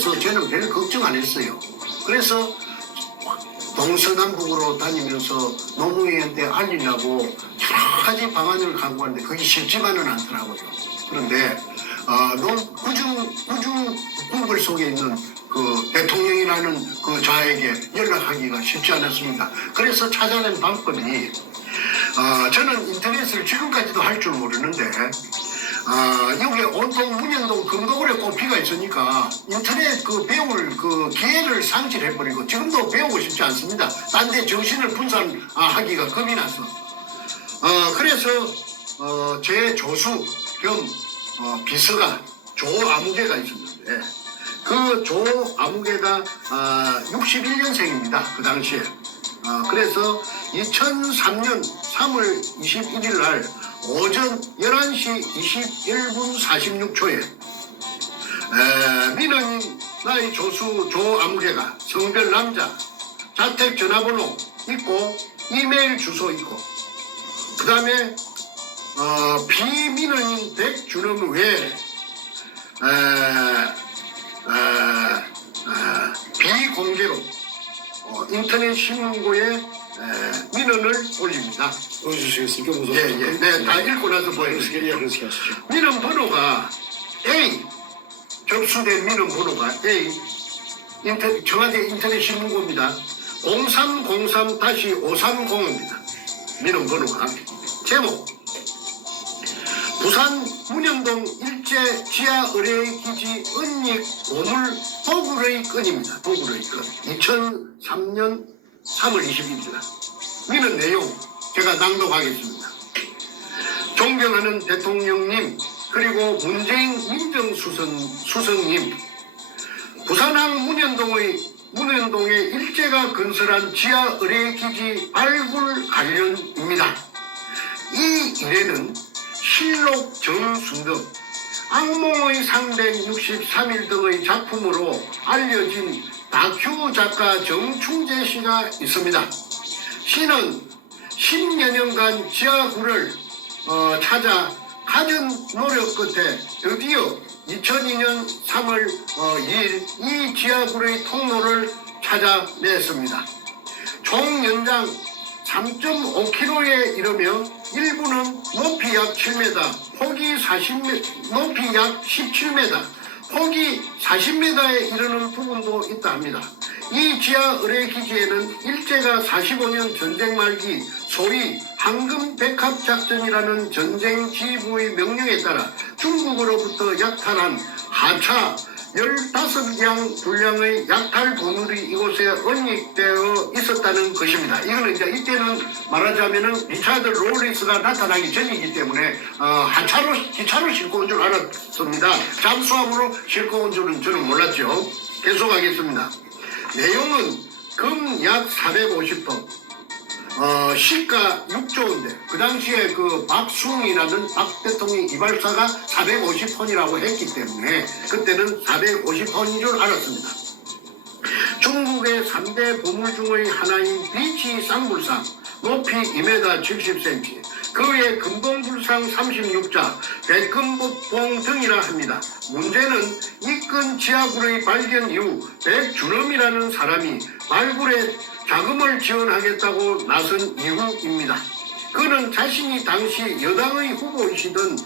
그래서 저는 별 걱정 안 했어요. 그래서 동서남북으로 다니면서 노무현한테 알리려고 여러 가지 방안을 강구하는데 그게 쉽지만은 않더라고요. 그런데 어, 논 구중 구중 구글 속에 있는 그 대통령이라는 그 자에게 연락하기가 쉽지 않았습니다. 그래서 찾아낸 방법이 어, 저는 인터넷을 지금까지도 할 줄 모르는데 아, 여기 온통 문영동 금도굴에 꽃피가 있으니까 인터넷 그 배울 그 기회를 상실해버리고 지금도 배우고 싶지 않습니다. 딴 데 정신을 분산하기가 겁이 나서. 어, 그래서 어, 제 조수 겸 어, 비서가 조아무개가 있었는데 그 조아무개가 아, 61년생입니다. 그 당시에. 어, 그래서 2003년 3월 21일 날 오전 11시 21분 46초에 민원 나이 조수 조아무개가 성별 남자 자택 전화번호 있고 이메일 주소 있고 그 다음에 어, 비민원인 백준엄 외에 에, 에, 에, 비공개로 어, 인터넷 신문고에 에, 민원을 올립니다. 보여주시겠습니까? 우선 예, 예. 네, 다 읽고 나서 예, 보여드릴게요. 그렇게 하시죠. 민원 번호가 A 접수된 민원 번호가 A 인터, 청와대 인터넷 신문고입니다. 0303-530입니다. 민원 번호가 제목 부산 문영동 일제 지하 의뢰 기지 은닉 보물 도굴의 건입니다. 도굴의 건. 2003년 3월 21일 날. 민원 내용 제가 낭독하겠습니다. 존경하는 대통령님 그리고 문재인 민정수석 수석님 부산항 문현동의 문현동에 일제가 건설한 지하 의뢰 기지 발굴 관련입니다. 이 일에는 실록 정순등 악몽의 363일 등의 작품으로 알려진 다큐 작가 정충재 씨가 있습니다. 씨는 10여 년간 지하구를 어, 찾아 가진 노력 끝에 드디어 2002년 3월 어, 2일 이 지하구의 통로를 찾아냈습니다. 총 연장 3.5km에 이르며 일부는 높이 약 7m, 폭이 40m, 높이 약 17m, 폭이 40m에 이르는 부분도 있다 합니다. 이 지하 의뢰 기지에는 일제가 45년 전쟁 말기 소위 황금 백합 작전이라는 전쟁 지휘부의 명령에 따라 중국으로부터 약탈한 하차 15량 분량의 약탈 보물이 이곳에 언익되어 있었다는 것입니다. 이거는 이제 이때는 말하자면은 리차드 롤리스가 나타나기 전이기 때문에 어, 하차로 기차로 싣고 온 줄 알았습니다. 잠수함으로 싣고 온 줄은 저는 몰랐죠. 계속하겠습니다. 내용은 금약 450톤, 어, 시가 6조인데 그 당시에 그 박숭이라는 박 대통령 이발사가 450톤이라고 했기 때문에 그때는 450톤인 줄 알았습니다. 중국의 3대 보물 중의 하나인 비치 쌍불상 높이 2m 70cm 그 외에 금봉불상 36자 백금복봉 등이라 합니다. 문제는 이근 지하굴의 발견 이후 백준엄이라는 사람이 발굴에 자금을 지원하겠다고 나선 이후입니다. 그는 자신이 당시 여당의 후보이시던